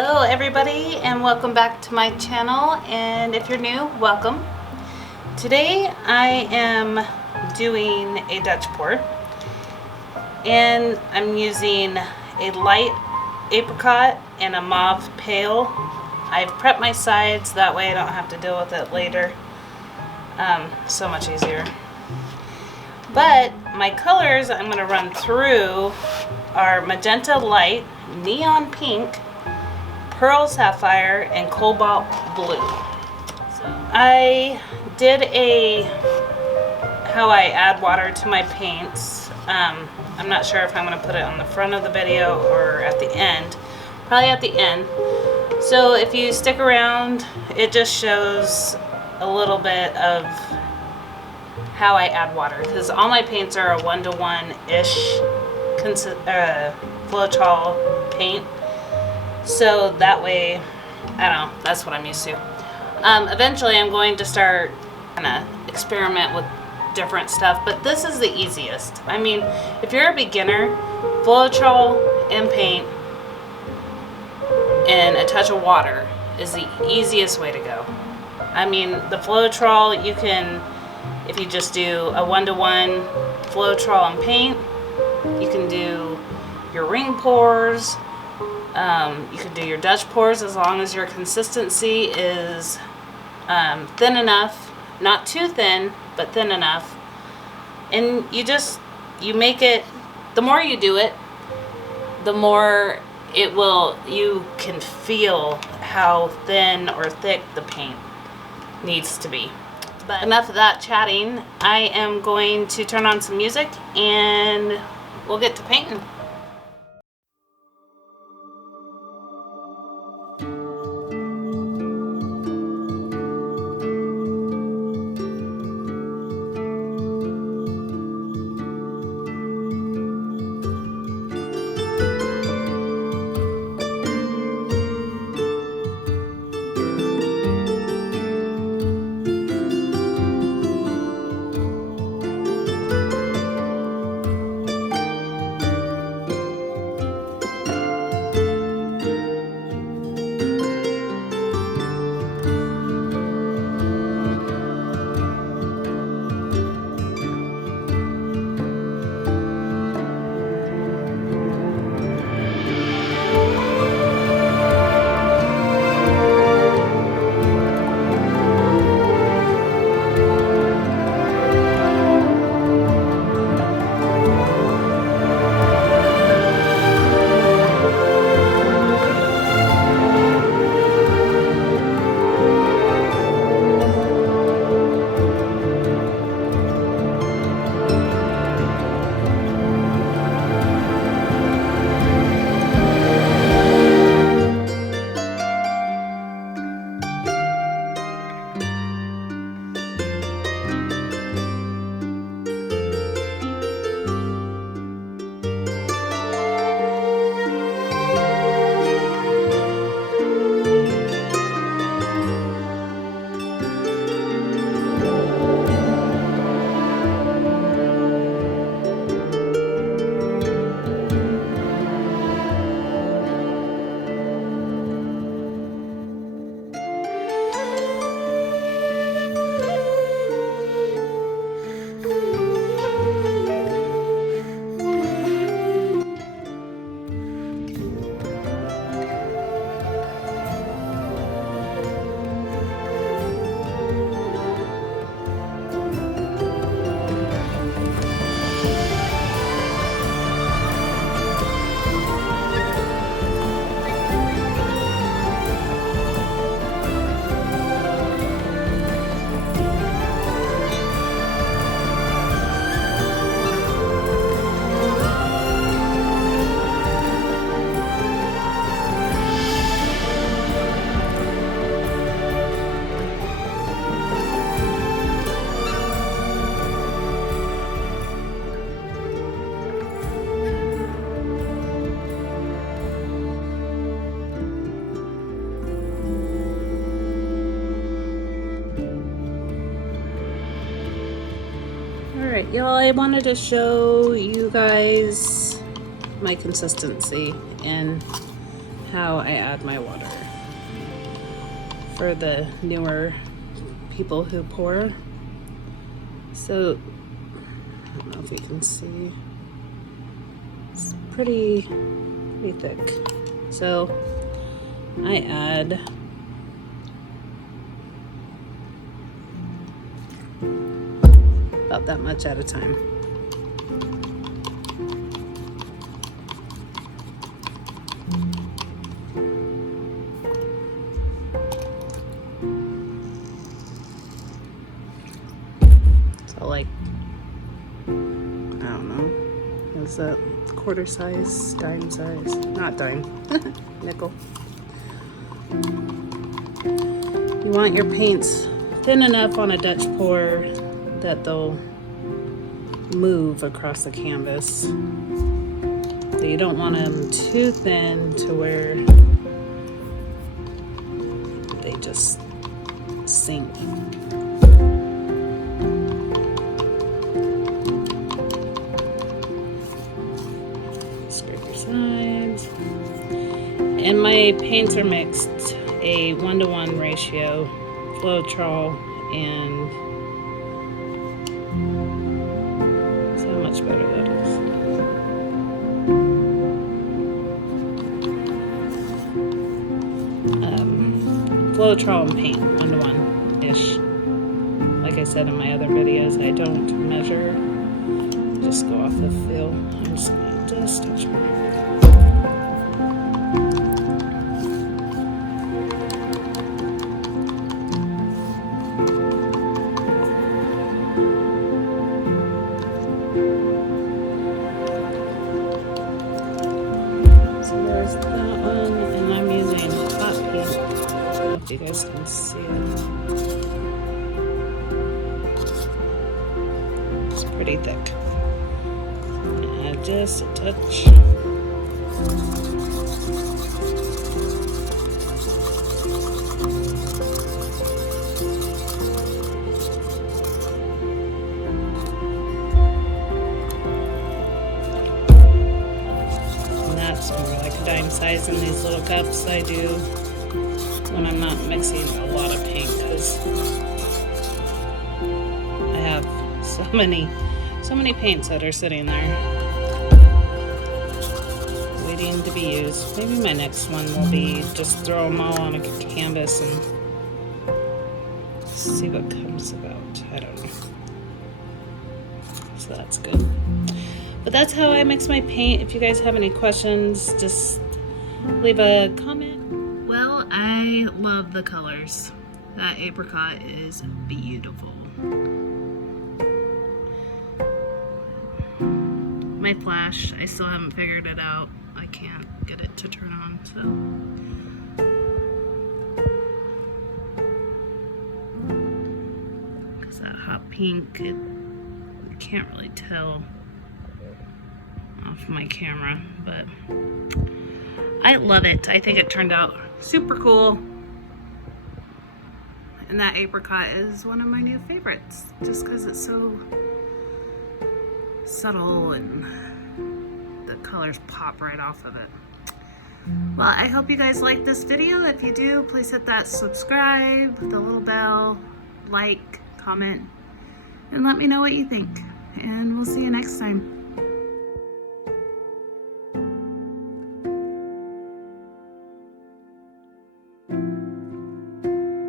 Hello everybody and welcome back to my channel, and if you're new, welcome. Today I am doing a Dutch pour and I'm using a light apricot and a mauve pale. I've prepped my sides, that way I don't have to deal with it later. So much easier. But my colors I'm going to run through are magenta light, neon pink, pearl sapphire, and cobalt blue. So I did how I add water to my paints. I'm not sure if I'm going to put it on the front of the video or at the end. Probably at the end. So if you stick around, it just shows a little bit of how I add water, because all my paints are a 1-to-1-ish Floetrol paint. So that way, I don't know, that's what I'm used to. Eventually I'm going to start kind of experiment with different stuff, but this is the easiest. I mean, if you're a beginner, Floetrol and paint and a touch of water is the easiest way to go. I mean, the Floetrol, you can, if you just do a 1-to-1 Floetrol and paint, you can do your ring pours. You can do your Dutch pours as long as your consistency is thin enough, not too thin, but thin enough. And you make it, the more you do it, the more you can feel how thin or thick the paint needs to be. But enough of that chatting. I am going to turn on some music and we'll get to painting. Alright, y'all, I wanted to show you guys my consistency and how I add my water for the newer people who pour. So, I don't know if you can see, it's pretty thick. So, I add about that much at a time. So like, I don't know, is that quarter size, dime size? Not dime, nickel. You want your paints thin enough on a Dutch pour that they'll move across the canvas. So you don't want them too thin to where they just sink. Scrape your sides. And my paints are mixed a 1-to-1 ratio, Floetrol and see how much better that is. Floetrol and paint, 1-to-1-ish. Like I said in my other videos, I don't measure, just go off the feel. I'm just gonna touch more. So there's that one, and I'm using hot pink. I don't know if you guys can see it. It's pretty thick. I'm gonna add just a touch. More like a dime size in these little cups I do when I'm not mixing a lot of paint, because I have so many paints that are sitting there waiting to be used. Maybe my next one will be just throw them all on a canvas and see what comes about. I don't know. So that's good. But that's how I mix my paint. If you guys have any questions, just leave a comment. Well, I love the colors. That apricot is beautiful. My flash, I still haven't figured it out. I can't get it to turn on, so. Because that hot pink, I can't really tell off my camera, but I love it. I think it turned out super cool. And that apricot is one of my new favorites, just because it's so subtle and the colors pop right off of it. Well, I hope you guys liked this video. If you do, please hit that subscribe, the little bell, like, comment, and let me know what you think. And we'll see you next time.